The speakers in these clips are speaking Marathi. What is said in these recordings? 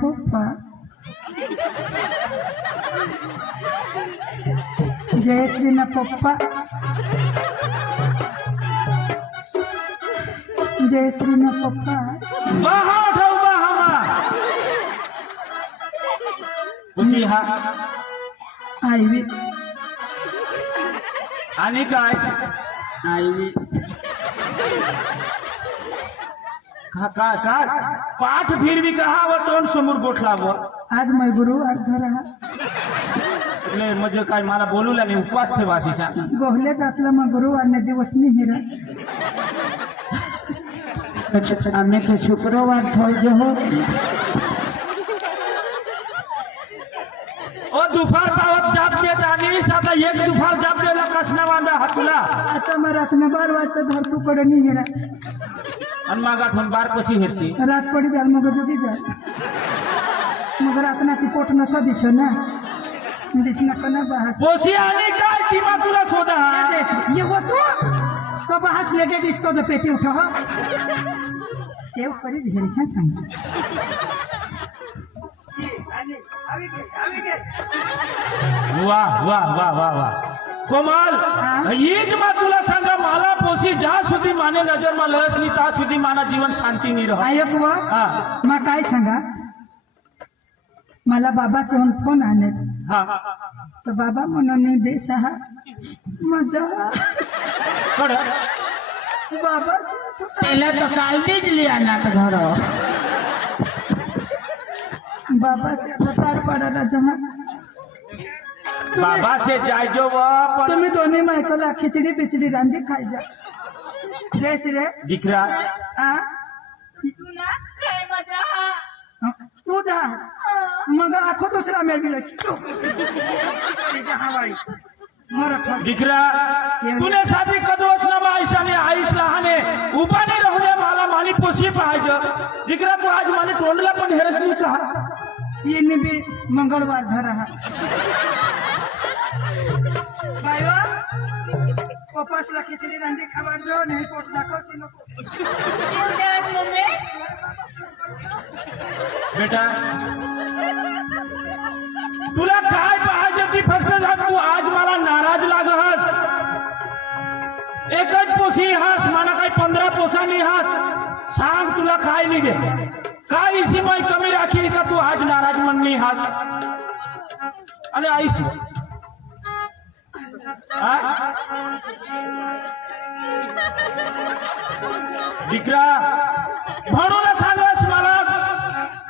पप्पा जयश्री ना पप्पा जयश्री ना पप्पा आईवी आणि काय आईवी का पाठ फिरवी कहा व तोंड समोर गोठला व आज मैं गुरु अर्ध रहा म्हणजे काय मला बोलू लागले उपवास ठेवायचा गोहले जातला मग गुरु अन्य दिवस नाही हिरा आम्ही तो शुक्रवार ठेवले हो ओ दुपार पावत जाप देत आणि आता एक दुपार जाप देला कसना वांदा हातुला आता मग रात्रभर वाजता धरतू पडे नाही हिरा आणि मग आठवण बार कशी हेरती रात पडी जाल मग जोगी जाल मग रातना ती पोट नसा दिसो ना दिसना कना बहास पोशी आणि काय किंवा तुला सोडा ये वो तो बहास लेके दिसतो तो पेटी उठा हो सेव परी झेरसा सांग वाह वाह वाह वाह वाह कोमल हीच मग तुला सांगा मला पोशी ज्या सुधी माने नजर मा लस नाही त्या सुधी माना जीवन शांती नाही राहत ऐक व मग काय सांगा मला बाबा से फोन आले हा तर बाबा म्हणून बेसहा मजा कड बाबा पहले तो काल बिजली आना था घर बाबा से बता पड़ा जमा बाबा से जाय जो पण तुम्ही दोन्ही मायकोला खिचडी पिचडी रांधी खाय जा जय श्री दिकरा आ तू जा मग आखो दुसरा मेळविला तू दिकरा तुने साधी कदवस ना आईशाने आईश लहाने उभा नाही राहू दे मला मानी पोशी पाहिजे दिकरा तू आज माने तोंडला पण हेरस नाही का ये भी मंगळवार धरा बायो पप्पासला खिचडी रांधी खावाड दो नाही पोट दाखवशी नको बेटा तुला काय पाहिजे ती फक्त जा तू आज मला नाराज लागहस एकच पोशी हास मला काही 15 पोसानी हास सांग तुला काय नाही दे काय इसी माई कमी राखी का तू आज नाराज म्हणली हास आणि आईस दिकरा म्हणून सांगस मला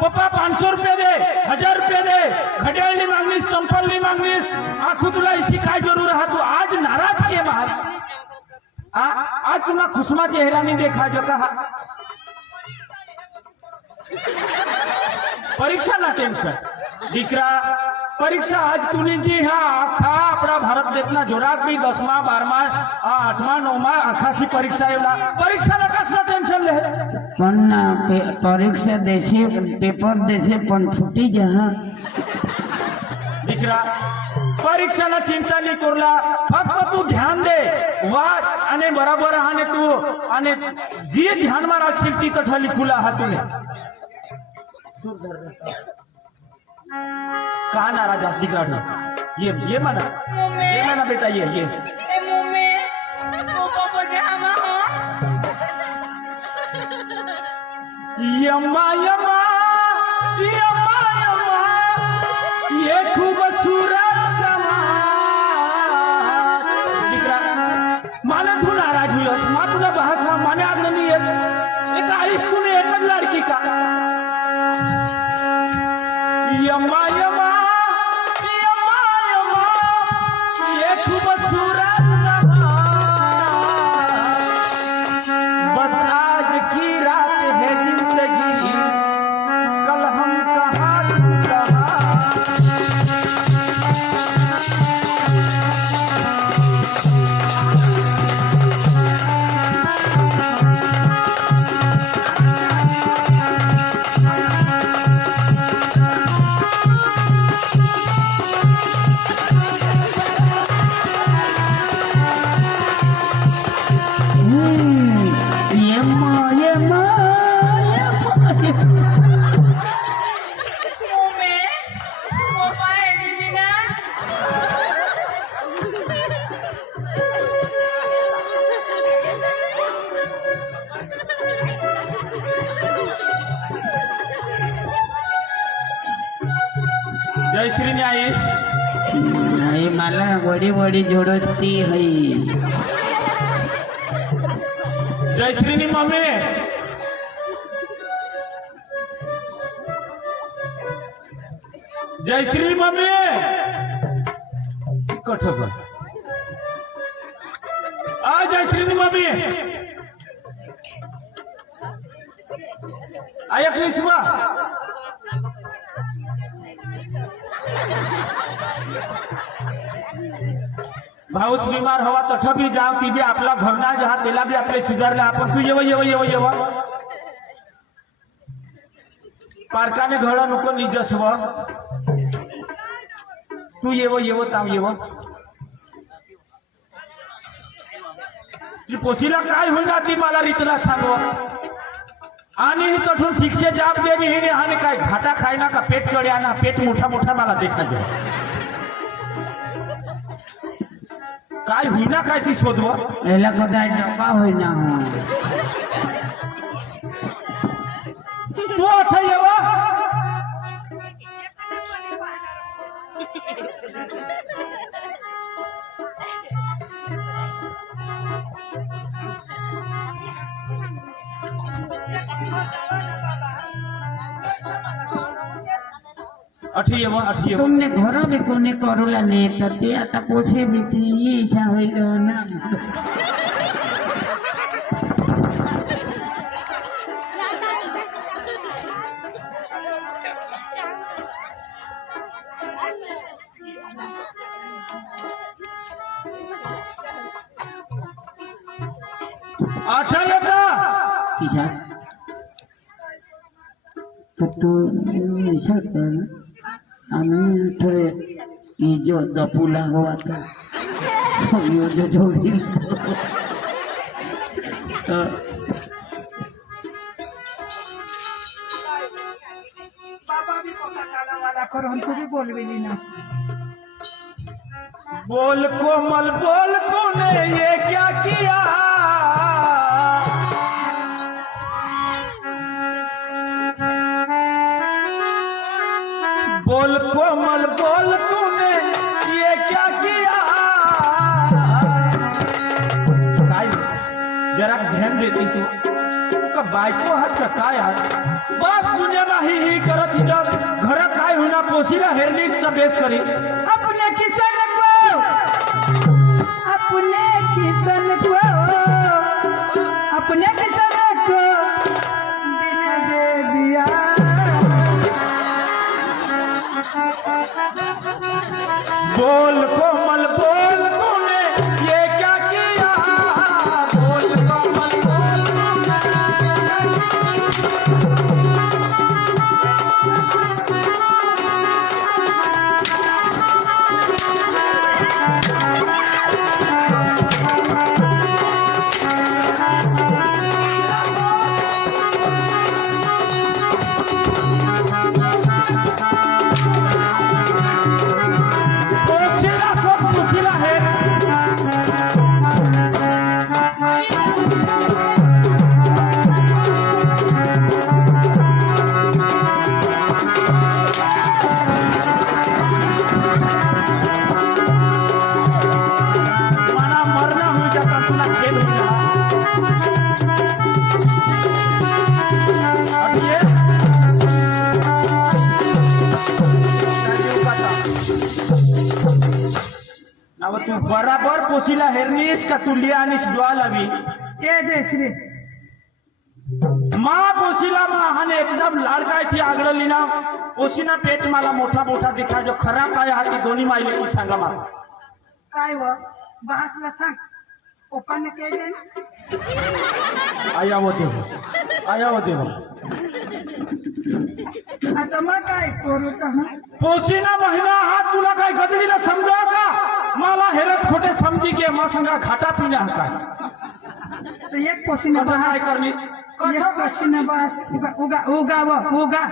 पप्पा 500 रुपये दे 1000 रुपये दे घड्याळनी मागणीस चंपलनी मागणीस आखू तुला इसी काय जरूर हा तू आज नाराज के महास आज तुला खुशमा चेहरा नहीं देखा जो कहा परीक्षा ना टेंशन दिकरा परीक्षा आज तूने दी हा आखा आपला भारत देशना जोराक बी 10मा 12मा 8मा 9मा आखाशी परीक्षा एवढा परीक्षा ना कसला टेन्शन ले पण परीक्षा देशे पेपर देशे पण छुट्टी जहा दिकरा परीक्षाला चिंता नाही करला फक्त तू ध्यान दे वाच आणि बरोबर आणि तू आणि जी ध्यान मा राखशील ती कथा लिखूला हातून कहा नाराज आज दिकरा ये मना बेटा ये यम्मा यम्मा यम्मा यम्मा ये खूबसूरत समा दिकरा माने तू नाराज हुईस मा तुला भाषा माने आज नाही येत एक आईस तूने एकच लड़की का यम्मा यम्मा यम्मा यम्मा ये खूबसूरत समा बस आज की रात है जिंदगी कल हम कहाँ तू कहाँ जयश्री न्यायेश नाही मला वडी वडी जोडस्ती हई जयश्रीनी मम्मी जयश्री मम्मी कठोर आ जयश्रीनी मम्मी ऐकलीस बा भाऊस बीमार हवा तठ भी जाव ती भी आपला घरना जहा त्याला भी आपले सुधारला आपण तू येव पारकाने घडा नको निजस्व तू येव ताव ती पोशीला काय होईना ती मला रीतला सांगव आणि ही तठून ठीकसे जाब देवी ही आणि काय घाटा खायना का पेट चढ्या ना पेट मोठा मोठा मला देखायचं काय होईना काय ती शोधव याला कदा डबा होईना तू आता येव अठी येव तुमने घर भी कोणी करूला नाही तर ते आता पोसे भी ती इच्छा होईल ना आठा येता किशा तू इच्छा कर आम्ही थोडे जो दपूला हवा का यो जो जोडी बाबा भी पोता काला वाला करो हमको भी बोलवेली ना बोल कोमल बोल तूने ये क्या किया बोल कोमल बोल तूने ये क्या किया काय जरा ध्यान देतीस का बायको हात का काय हात बस दुनियाला ही करत हिजं घर काय होईना पोशीला हेरलीच तर बेस करी अपने किसन को दिल दे दिया बोल कोमल बोल तूने ये क्या किया बोल कोमल बोल अब तू बराबर पोशीला हेरनीस का तू लिया आणि डोळा लावी ए जयश्री मा पोशीला हाने एकदम लाडकाय थी आगळली ना पोशीना पेट मला मोठा मोठा दिखा जो खरा काय हाती दोन्ही मायले की सांगा मला काय व बहासला सांग ओपाने केले आया होते आता मग काय करू तर पोशीना महिना हा तुला काय गदडीला समजा का मला हेरत खोटे समजी के मा संगा घाटा पिण्या काय तो एक पोशीने काय बहास करनीस एक पोशीने बहास उगा